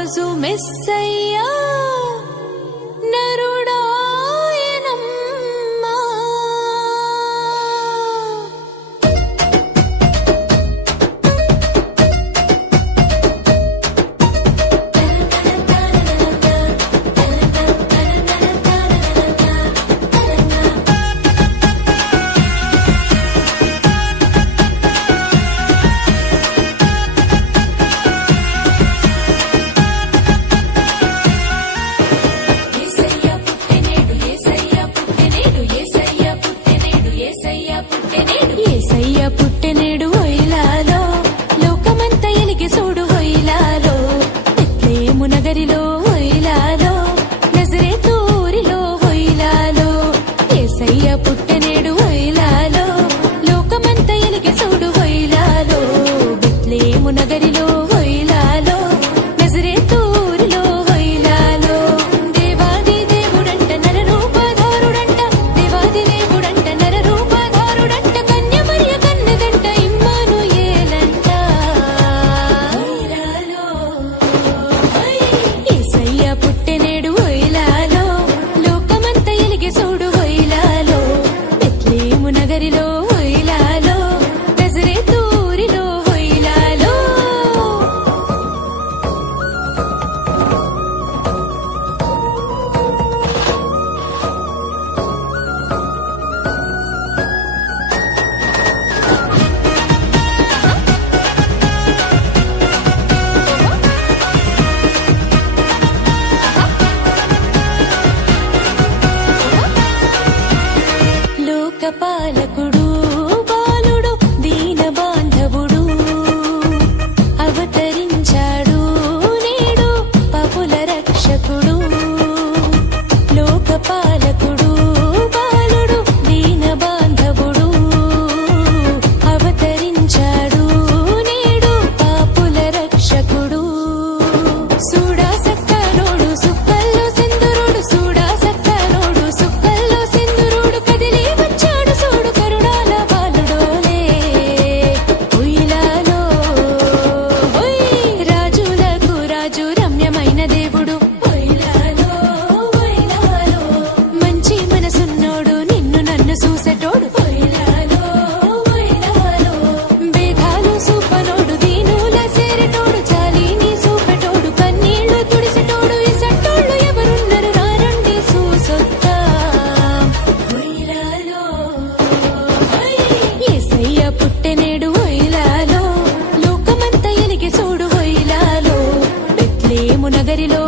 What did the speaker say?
రోజు మెస్సయ్యా నరుడాయనమ్మా. యేసయ్య పుట్టెనేడు హొయిలాలో లోకమంత ఎలిగి చూడు హొయిలాలో బెత్లెహేము నగరిలో హొయిలాలో నజరేతు ఊరిలో హొయిలాలో యేసయ్య పుట్టెనేడు హొయిలాలో లోకమంత ఎలిగి చూడు హొయిలాలో బెత్లెహేము నగరిలో హొయిలాలో నజరేతు ఊరిలో హొయిలాలో దేవాది దేవుడంట నరరూపధారుడంట దేవాది దేవుడంట నరరూపధారుడంట కన్యమర్య కన్నదంట ఇమ్మానుయేలంట యేసయ్య పుట్టెనేడు హొయిలాలో లోకమంత ఎలిగి చూడు హొయిలాలో బెత్లెహేము నగరిలో హొయిలాలో నజరేతు ఊరిలో హొయిలాలో. లోకపాలకుడు బాలుడు దీన బాంధవుడు అవతరించాడు నేడు పాపుల రక్షకుడు. లోకపాలకుడు బాలుడు దీన బాంధవుడు అవతరించాడు నేడు పాపుల రక్షకుడు. సూడా సక్కనోడు సుక్కల్లో సింధురుడు సూడా సక్కనోడు సుక్కల్లో సింధురుడు కదిలి వచ్చాడు చూడు కరుణాల బాలుడోలే హొయిలాలో రాజులకు రాజు రమ్యమైన దేవుడు హొయిలాలో హొయిలాలో మంచి మనసున్నోడు నిన్ను నన్ను చూసేటోడు హొయిలాలో హొయిలాలో భేదాలు చూపనోడు దీనుల సేరేటోడు జాలిని చూపెటోడు కన్నీళ్లు తుడిసేటోడు ఇసట్టోళ్ళు ఎవరున్నారు రారండి చూసొద్దాం హొయిలాలో. యేసయ్య పుట్టెనేడు హొయిలాలో లోకమంత ఎలిగి చూడు హొయిలాలో బెత్లెహేము నగరిలో